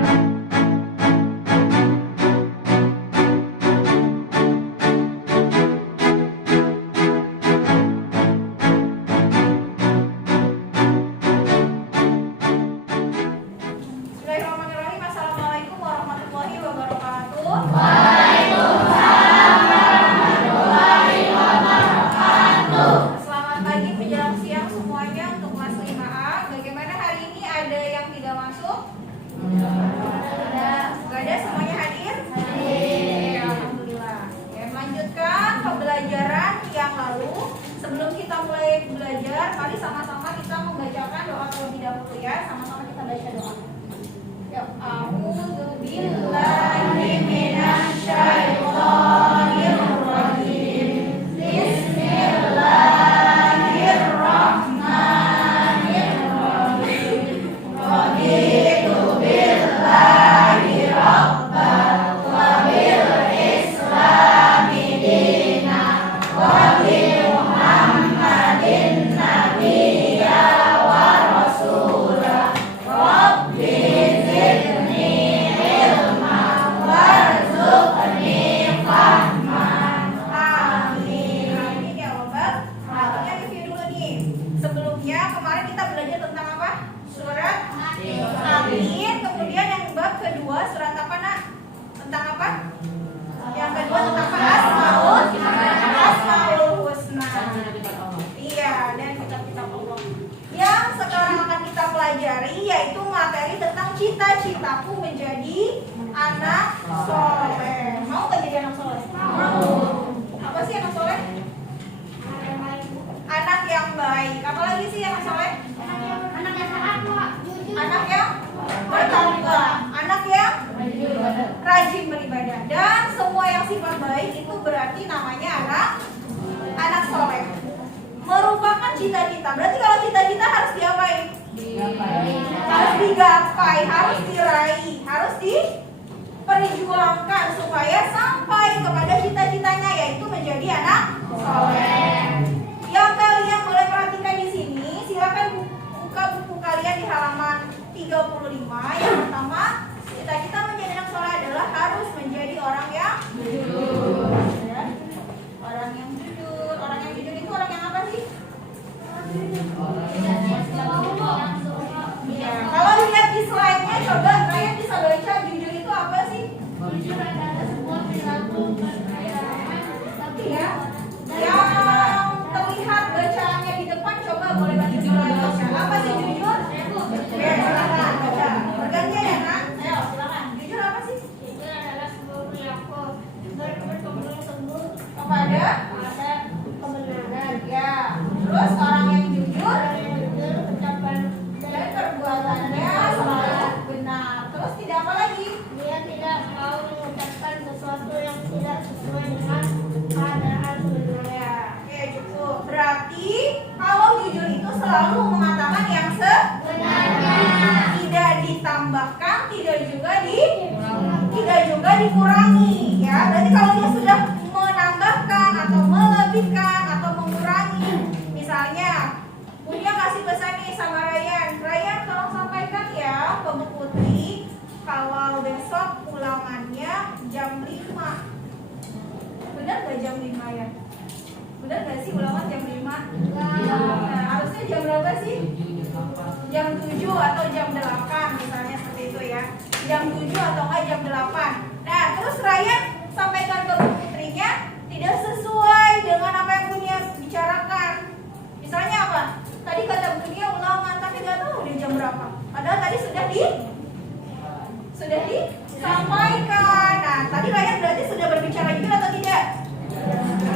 Bismillahirrahmanirrahim. Assalamualaikum warahmatullahi wabarakatuh. Selamat pagi menjelang siang semuanya untuk kelas 5A. Bagaimana hari ini, ada yang tidak masuk? Gak ada, semuanya hadir? Hadir. Alhamdulillah. Ya, melanjutkan pembelajaran yang lalu. Sebelum kita mulai belajar, mari sama-sama kita membacakan doa terlebih dahulu ya. Sama-sama kita baca doa. Ya, a'udzu billahi minasyaitonir rajim. Bismillahirrahmanirrahim. Raditu billahi rabban wa bil islami dinan wa bi Muhammadin nabiyya wa rasulah. Rabbi zidni ilman warzuqni fahman. Amin. Nah, ini ya Bapak, perhatikan review dulu nih. Sebelumnya kemarin kita belajar tentang apa? Surat Amin. Kemudian yang bab kedua surat apa nak? Tentang apa? Yang kedua tentang Asmaul Husna. Iya, dan kitab-kitab Allah. Yang sekarang akan kita pelajari yaitu materi tentang cita-citaku menjadi anak soleh. Mau nggak jadi anak soleh? Mau. Apa sih anak soleh? Anak yang baik. Apa lagi sih anak soleh? Anak yang taat, Pak. Anak yang bertakwa, anak yang rajin beribadah, dan semua yang sifat baik itu berarti namanya anak soleh. Merupakan cita-cita. Berarti kalau cita-cita harus diapain? Harus digapai, harus diraih, harus diperjuangkan supaya sampai kepada cita-citanya, yaitu menjadi anak soleh. Yang kalian boleh perhatikan di sini, silakan buka buku kalian di halaman 35. Yang pertama, cita-cita menjadi anak soleh adalah harus menjadi orang yang jujur. Ya. Orang yang jujur. Orang yang jujur itu orang yang apa sih? Ya, kalau lihat di slide-nya, coba kalian bisa baca jujur itu apa sih? Jujur adalah sebuah perilaku Tapi ya, yang terlihat bacaannya di depan, coba boleh bantu baca. Apa sih jujur? Ya, silakan baca. Bergantian ya, Nak? Ayo, silakan. Jujur apa sih? Jujur adalah sebuah perilaku berpegang Kepada kebenaran. ya. Terus orang yang jujur Ucapan dan perbuatannya selalu benar. Terus tidak apa lagi? dia tidak mau mengucapkan sesuatu yang tidak sesuai dengan keadaan sebenarnya. Oke, cukup. Berarti kalau jujur itu selalu mengatakan yang sebenarnya, tidak ditambahkan, tidak juga dikurangi. Ya, berarti kalau dia sudah menambahkan atau melebihkan atau mengurangi, misalnya Budia kasih pesan nih sama Ryan, tolong sampaikan ya ke Bu Putri kalau besok ulangannya jam 5. Benar gak jam 5 ya? Benar gak sih ulangan jam 5? Nah, harusnya jam berapa sih? Jam 7 atau jam 8 misalnya, seperti itu ya. Jam 7 atau enggak jam 8. Nah, terus Ryan sampaikan ke Bu Putrinya tidak sesuai dengan apa yang Budia bicarakan. Misalnya apa? Tadi kata Budia ulangan, tapi nggak tahu dia jam berapa. Padahal tadi sudah disampaikan. Nah, tadi Ryan berarti sudah berbicara jujur atau tidak?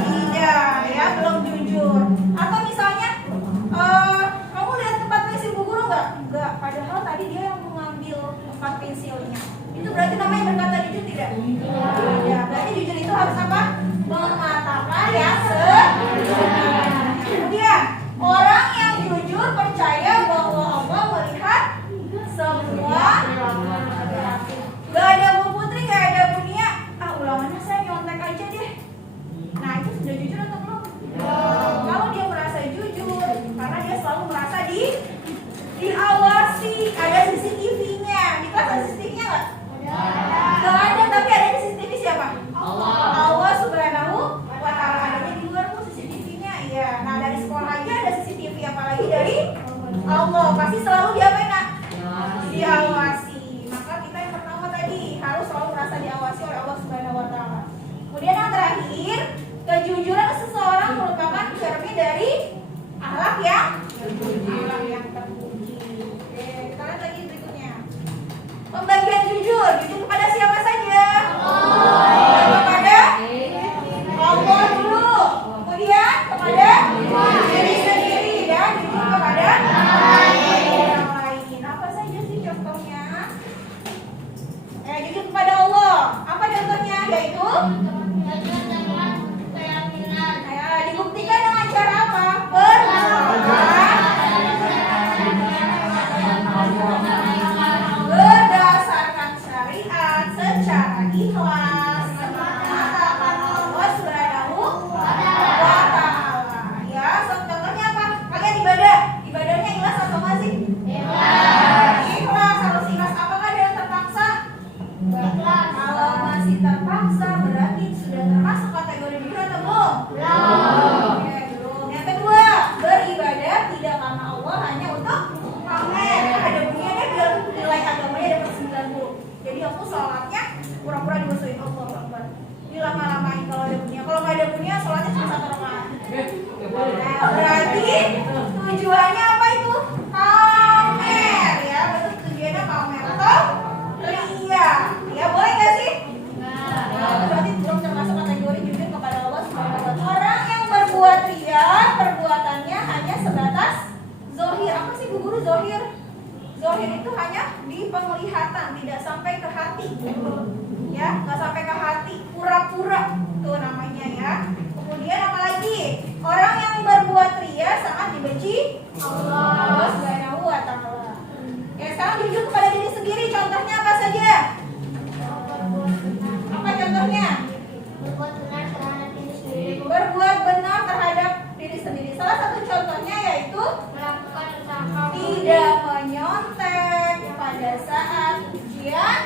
Tidak, ya, belum jujur. Atau misalnya, kamu lihat tempat pensil Bu Guru nggak? Enggak. Padahal tadi dia yang mengambil tempat pensilnya. Itu berarti namanya berkata jujur tidak? Tidak. Berarti jujur itu harus apa? Mengatakan yang sebenarnya. Kemudian, orang yang jujur percaya bahwa Allah melihat semua. Gak ada Bu Putri, gak ada Budia. Ulangannya saya nyontek aja deh. Nah, itu sudah jujur atau belum? Kalau dia merasa jujur, karena dia selalu merasa diawasi, ada CCTV-nya. Di kelas ada CCTV-nya nggak? Kemudian yang terakhir, kejujuran seseorang merupakan cermin dari akhlak yang terpuji. Oke, kita lihat lagi berikutnya. Pembagian jujur kepada siapa saja? Kepada Allah dulu. Kemudian kepada diri sendiri dan jujur kepada orang lain. Apa saja sih contohnya? Jujur kepada Allah. Apa contohnya? Yaitu dibuktikan dengan cara apa? Berdasarkan syariat secara ikhlas semata karena Allah Subhanahu wa ta'ala. Ya, contohnya apa? Kalian ibadahnya ikhlas atau enggak sih? Ikhlas, harus ikhlas. Apakah ada yang terpaksa? Kalau masih terpaksa berarti sudah termasuk kategori jujur atau belum? Oke, belum. Yang kedua, beribadah tidak karena Allah, hanya untuk pamer. Ada bunyinya biar nilai agamanya dapat 90. Jadi aku sholatnya pura-pura dimusuhin Allah Akbar. Dilama-lamain kalau ada bunyinya. Kalau nggak ada bunyinya, sholatnya cuma 1 rakaat. Nah, berarti tujuannya apa itu? Pamer, ya. Betul, tujuannya pamer atau ria. Ya, boleh nggak sih? Berarti belum termasuk kategori jujur kepada Allah Subhanahu wa ta'ala. Orang yang berbuat ria, perbuatannya hanya sebatas zohir. Apa sih Bu Guru zohir? Zohir itu hanya di penglihatan, tidak sampai ke hati. Ya, nggak sampai ke hati, pura-pura tuh namanya ya. Kemudian apa lagi? Orang yang berbuat ria sangat dibenci Allah Subhanahu wa ta'ala. Ya, sekarang jujur kepada diri sendiri. Contohnya apa saja? Apa contohnya? Berbuat benar terhadap diri sendiri. Salah satu contohnya yaitu tidak menyontek pada saat ujian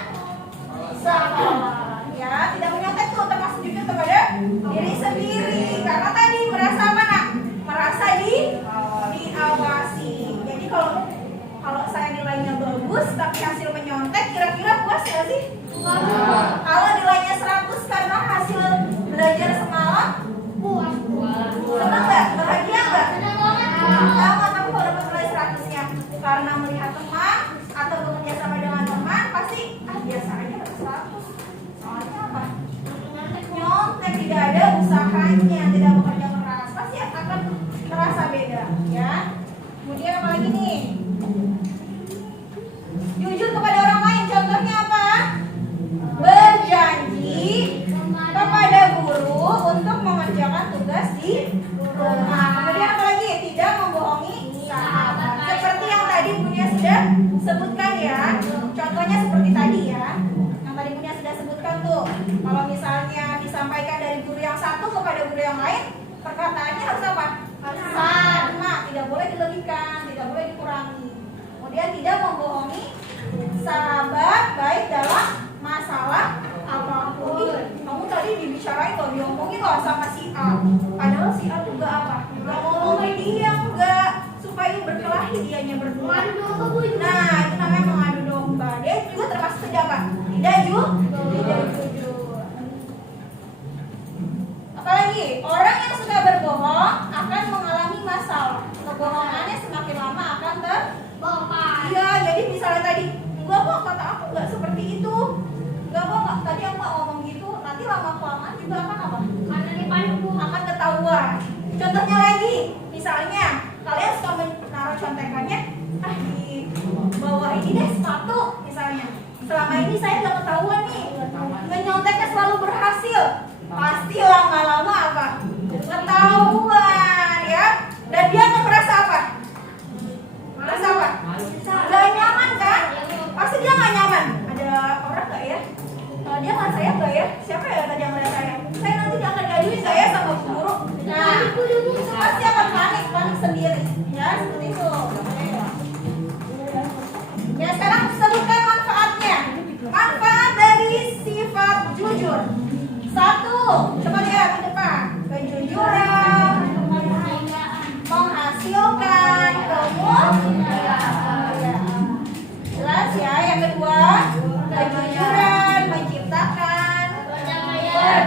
sekolah. Ya, tidak menyontek itu termasuk jujur kepada diri sendiri. Karena tadi merasa apa nak? Merasa diawasi. Jadi kalau saya nilainya bagus tapi hasil menyontek, kira-kira puas nggak sih? Kalau nilainya 100 karena hasil belajar semalam, puas. Senang nggak? Bahagia nggak? Enggak, tapi kalau dapat nilai 100-nya karena melihat teman atau bekerja sama dengan teman, pasti biasa aja dapat 100. Soalnya apa? Nyontek, tidak ada usahanya, tidak bekerja keras, pasti akan terasa beda, ya. Kemudian apa lagi nih? Jujur kepada orang lain, contohnya apa? Berjanji kepada guru untuk mengerjakan tugas di rumah. Kemudian apa lagi? Tidak membohongi sahabat. Seperti yang tadi Bunya sudah sebutkan ya. Contohnya seperti tadi ya. Yang tadi Bunya sudah sebutkan tuh. Kalau misalnya disampaikan dari guru yang satu kepada guru yang lain, perkataannya harus apa? Sama, tidak boleh dilebihkan, tidak boleh dikurangi. Kemudian tidak membohongi sahabat baik dalam masalah apapun. Kamu tadi dibicarain loh, diomongin loh sama si A. Padahal si A juga apa? Gak ngomongin dia, enggak, supaya berkelahi dianya berdua. Nah, itu namanya mengadu domba. Dia juga termasuk apa? Tidak jujur. Apalagi orang yang suka berbohong akan mengalami masalah. Kebohongannya semakin lama akan terbongkar. Iya, jadi misalnya tadi enggak kok, kata aku enggak seperti itu. Enggak kok, tadi aku nggak ngomong gitu. Nanti lama-kelamaan juga akan apa? Karena dipandu akan ketahuan. Contohnya lagi, misalnya kalian suka menaruh contekannya di bawah ini deh sepatu misalnya. Selama ini saya nggak ketahuan nih, menyonteknya selalu berhasil. Pasti lama-lama apa? Ketahuan ya. Dan dia akan merasa apa? Merasa apa? Gak nyaman kan? Pasti dia gak nyaman. Ada orang gak ya? Dia ngeliat saya gak ya? Siapa ya tadi yang ngeliat saya? Saya nanti akan diaduin gak ya sama guru? Nah, pasti akan panik sendiri. Ya, seperti itu. Ya, sekarang sebutkan manfaatnya. Manfaat dari sifat jujur. 1, coba lihat ke depan. Kejujuran menghasilkan kemuliaan. Jelas ya. Yang kedua, kejujuran menciptakan perdamaian.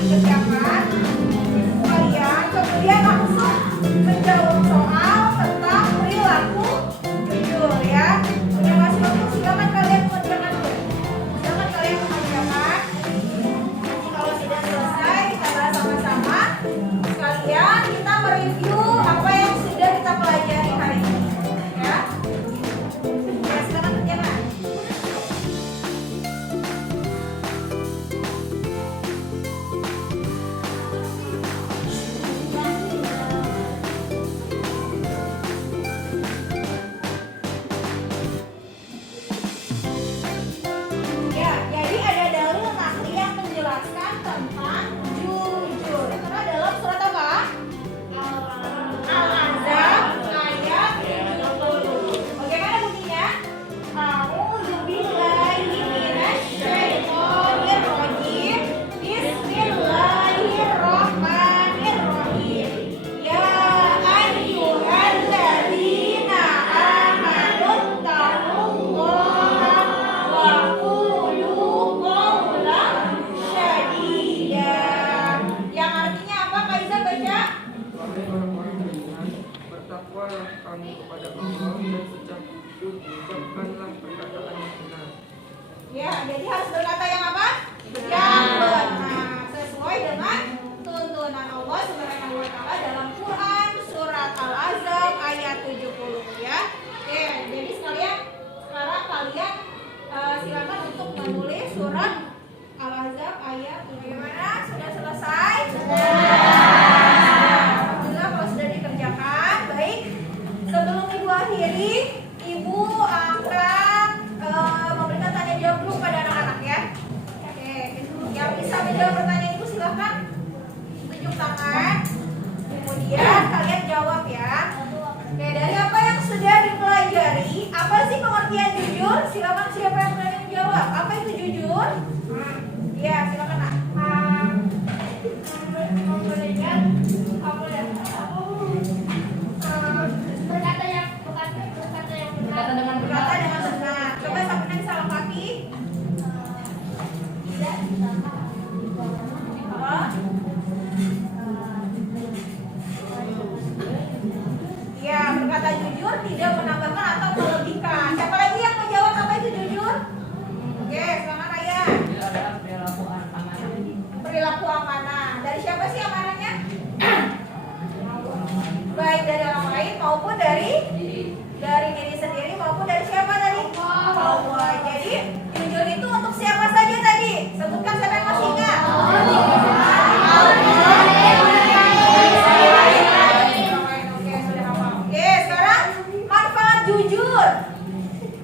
dikerjakan. Kalian kemudian langsung menjawab soal tentang perilaku jujur ya. Punya masih waktu, silakan kalian mengerjakan dulu. Silakan kalian mengerjakan. Kalau sudah selesai kita bahas sama-sama. Sekalian kita mereview apa yang sudah kita pelajari hari ini ya. Ya, silakan kerjakan. Ya, jadi ada dalil nakli yang menjelaskan tentang jujur. Karena dalam surat apa? Al-Ahzab ayat 70. Bagaimana bunyinya? A'udzubillahi minasyaitonirrajim. Bismillahirrahmanirrahim. Ya ayyuhalladzina amanu taqullaha wa qulu qawlan sadida. Yang artinya apa? Kak Iza baca. Wahai orang-orang beriman, bertakwalah kamu kepada Allah dan sejak itu ucapkanlah perkataan yang benar. Ya, jadi harus berkata yang apa? Yang benar. Sesuai dengan tuntunan Allah Subhanahu wa taala dalam Quran surat Al-Ahzab ayat 70 ya. Oke, jadi sekalian sekarang kalian silakan untuk menulis surat Al-Ahzab ayat bagaimana? Sudah selesai? Alhamdulillah kalau sudah dikerjakan. Baik. Sebelum Ibu akhiri, Ibu akan memberikan tanya jawab dulu pada anak-anak ya. Oke, yang bisa menjawab pertanyaan Ibu silakan tunjuk tangan. Kemudian kalian jawab ya. Oke, dari apa yang sudah dipelajari, apa sih pengertian jujur? Silakan siapa yang berani menjawab. Apa itu jujur? Ya, silakan Nak. Berkata yang benar. Berkata dengan benar. Coba Sabrina bisa lengkapi. Tidak Apa? Ya, berkata jujur, tidak menambahkan atau melebihkan. Siapa lagi yang mau jawab apa itu jujur? Oke, selamat Raya. Perilaku amanah. Dari siapa sih amanahnya? Baik dari orang lain maupun dari diri sendiri maupun dari siapa tadi? Allah. Jadi jujur itu untuk siapa saja tadi? Sebutkan siapa yang masih ingat? Oke, sudah hafal. Oke, sekarang manfaat jujur.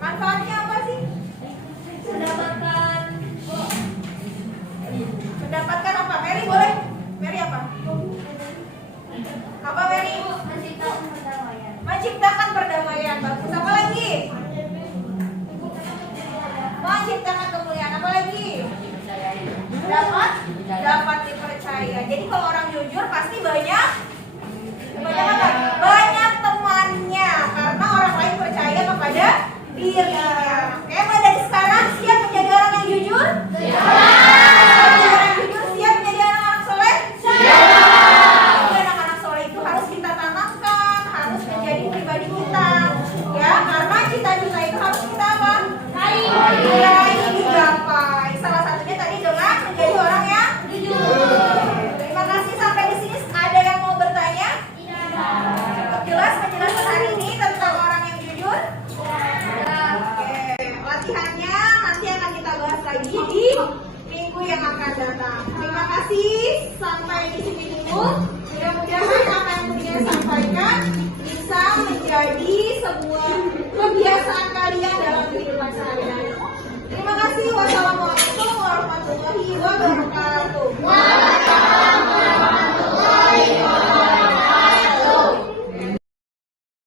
Manfaatnya apa sih? Mendapatkan apa? Mary boleh? Mary apa? Apa Mary? Menciptakan perdamaian. Bagus. Apa lagi? Menciptakan kemuliaan. Apa lagi? Dapat dipercaya. Jadi kalau orang jujur pasti banyak apa? Banyak temannya karena orang lain percaya kepada dirinya. Oke, mulai dari sekarang siap menjadi orang yang jujur? Menjadi orang yang jujur, siap menjadi anak-anak soleh? Jadi anak-anak soleh itu harus kita tanamkan, harus menjadi pribadi kita. Ya, karena cita-cita itu harus kita apa? Raih, digapai. Salah satunya tadi dengan menjadi orang yang jujur. Terima kasih sampai di sini. Ada yang mau bertanya? Jelas penjelasan hari ini tentang orang yang jujur? Oke, latihannya nanti akan kita bahas lagi di minggu yang akan datang. Terima kasih sampai di sini dulu. Mudah-mudahan apa yang saya sampaikan bisa menjadi sebuah kebiasaan kalian dalam kehidupan sehari-hari.